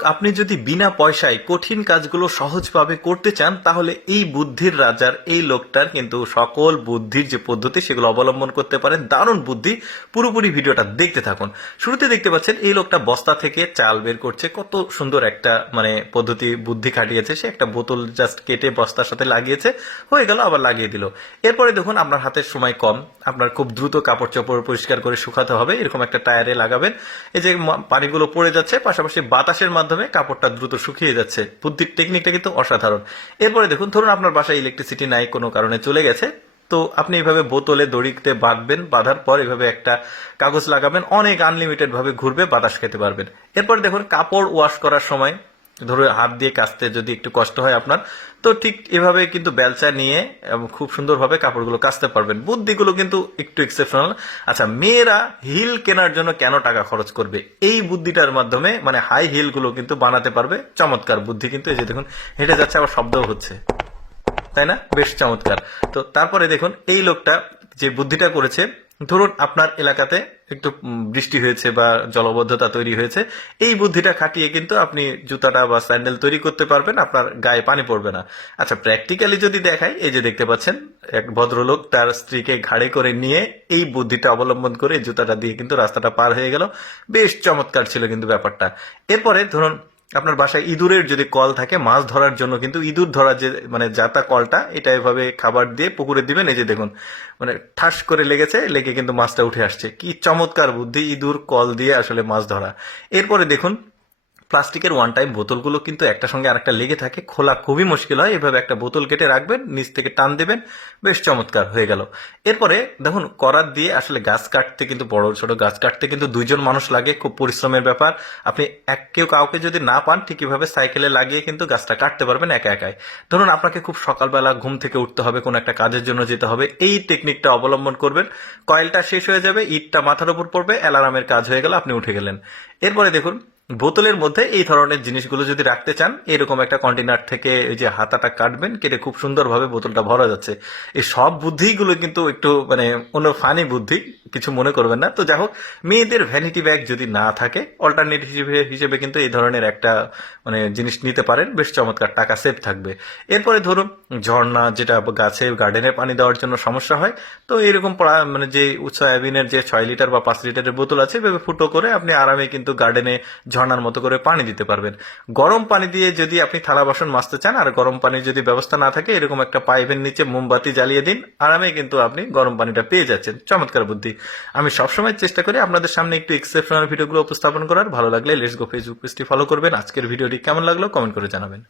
দর্শক, আপনি যদি বিনা পয়সায় কঠিন কাজগুলো সহজভাবে করতে চান তাহলে এই বুদ্ধির রাজার এই লোকটার কিন্তু সকল বুদ্ধির যে পদ্ধতি সেগুলো অবলম্বন করতে পারেন। দারুণ বুদ্ধি, পুরোপুরি ভিডিওটা দেখতে থাকুন। শুরুতে দেখতে পাচ্ছেন এই লোকটা বস্তা থেকে চাল বের করছে। কত সুন্দর একটা পদ্ধতি, বুদ্ধি খাটিয়েছে। সে একটা বোতল জাস্ট কেটে বস্তার সাথে লাগিয়েছে, হয়ে গেল, আবার লাগিয়ে দিল। এরপরে দেখুন আপনার হাতের সময় কম, আপনার খুব দ্রুত কাপড় চোপড় পরিষ্কার করে শুকাতে হবে, এরকম একটা টায়ারে লাগাবেন। এই যে পানিগুলো পড়ে যাচ্ছে, পাশাপাশি বাতাসের মাধ্যমে কাপড়টা দ্রুত শুকিয়ে যাচ্ছে। বুদ্ধির টেকনিকটা কিন্তু অসাধারণ। এরপরে দেখুন, ধরুন আপনার বাসায় ইলেকট্রিসিটি নাই, কোনো কারণে চলে গেছে, তো আপনি এইভাবে বোতলে দড়িতে বাঁধবেন, বাঁধার পর এভাবে একটা কাগজ লাগাবেন, অনেক আনলিমিটেড ভাবে ঘুরবে, বাতাস খেতে পারবেন। এরপর দেখুন কাপড় ওয়াশ করার সময় ধরুন হাত দিয়ে কাচতে যদি একটু কষ্ট হয় আপনার, তো ঠিক এভাবে কিন্তু বেলচা নিয়ে খুব সুন্দরভাবে কাপড়গুলো কাচতে পারবেন। বুদ্ধিগুলো কিন্তু একটু এক্সেপশনাল। আচ্ছা, মেয়েরা হিল কেনার জন্য কেন টাকা খরচ করবে? এই বুদ্ধিটার মাধ্যমে হাই হিল গুলো কিন্তু বানাতে পারবে। চমৎকার বুদ্ধি কিন্তু। এই যে দেখুন হেঁটে যাচ্ছে, আবার শব্দও হচ্ছে, তাই না? বেশ চমৎকার। তো তারপরে দেখুন এই লোকটা যে বুদ্ধিটা করেছে, ধরুন আপনার এলাকাতে একটু বৃষ্টি হয়েছে বা জলবদ্ধতা তৈরি হয়েছে, এই বুদ্ধিটা খাটিয়ে কিন্তু আপনি জুতাটা বা স্যান্ডেল তৈরি করতে পারবেন, আপনার গায়ে পানি পড়বে না। আচ্ছা, প্র্যাকটিক্যালি যদি দেখাই, এই যে দেখতে পাচ্ছেন এক ভদ্রলোক তার স্ত্রীকে ঘাড়ে করে নিয়ে এই বুদ্ধিটা অবলম্বন করে জুতাটা দিয়ে কিন্তু রাস্তাটা পার হয়ে গেল। বেশ চমৎকার ছিল কিন্তু ব্যাপারটা। এরপরে ধরুন আপনার বাসায় ইঁদুরের যদি কল থাকে, মাছ ধরার জন্য কিন্তু ইঁদুর ধরার যে জাতা কলটা, এটা এভাবে খাবার দিয়ে পুকুরে দিবেন। এই যে দেখুন ঠাস করে লেগেছে, লেগে কিন্তু মাছটা উঠে আসছে। কি চমৎকার বুদ্ধি, ইঁদুর কল দিয়ে আসলে মাছ ধরা। এরপরে দেখুন প্লাস্টিকের ওয়ান টাইম বোতলগুলো কিন্তু একটা সঙ্গে আরেকটা লেগে থাকে, খোলা খুবই মুশকিল হয়। এভাবে একটা বোতল কেটে রাখবেন, নিচ থেকে টান দেবেন, বেশ চমৎকার হয়ে গেল। এরপরে দেখুন করাত দিয়ে আসলে গাছ কাটতে কিন্তু, বড় ছোট গাছ কাটতে কিন্তু দুইজন মানুষ লাগে, খুব পরিশ্রমের ব্যাপার। আপনি কেউ কাউকে যদি না পান, ঠিক এভাবে সাইকেলে লাগিয়ে কিন্তু গাছটা কাটতে পারবেন একা একাই। ধরুন আপনাকে খুব সকালবেলা ঘুম থেকে উঠতে হবে, কোনো একটা কাজের জন্য যেতে হবে, এই টেকনিকটা অবলম্বন করবেন। কয়েলটা শেষ হয়ে যাবে, ইটটা মাথার উপর পড়বে, অ্যালার্মের কাজ হয়ে গেল, আপনি উঠে গেলেন। এরপরে দেখুন বোতলের মধ্যে এই ধরনের জিনিসগুলো যদি রাখতে চান, এরকম একটা কন্টেনার থেকে এই যে হাতাটা কাটবেন, কেটে খুব সুন্দরভাবে বোতলটা ভরা যাচ্ছে। এই সব বুদ্ধিগুলো কিন্তু একটু অন্য ফানি বুদ্ধি, কিছু মনে করবেন না। তো যাই হোক, মেয়েদের ভ্যানিটি ব্যাগ যদি না থাকে, অল্টারনেটিভ হিসেবে কিন্তু এই ধরনের একটা জিনিস নিতে পারেন, বেশ চমৎকার, টাকা সেভ থাকবে। এরপরে ধরুন ঝর্ণা, যেটা গাছে গার্ডেনে পানি দেওয়ার জন্য সমস্যা হয়, তো এরকম যে সয়াবিনের যে 6 লিটার বা 5 লিটারের বোতল আছে, এভাবে ফুটো করে আপনি আরামে কিন্তু গার্ডেনে ঝর্ণার মতো করে পানি দিতে পারবেন। গরম পানি দিয়ে যদি আপনি থালা বাসন মাজতে চান, আর গরম পানির যদি ব্যবস্থা না থাকে, এরকম একটা পাইপের নিচে মোমবাতি জ্বালিয়ে দিন, আরামে কিন্তু আপনি গরম পানিটা পেয়ে যাচ্ছেন। চমৎকার বুদ্ধি। আমি সবসময় চেষ্টা করি আপনাদের সামনে একটু এক্সেপশনাল ভিডিওগুলো উপস্থাপন করার। ভালো লাগলে লেটস গো ফেসবুক পেজটি ফলো করবেন। আজকের ভিডিওটি কেমন লাগলো কমেন্ট করে জানাবেন।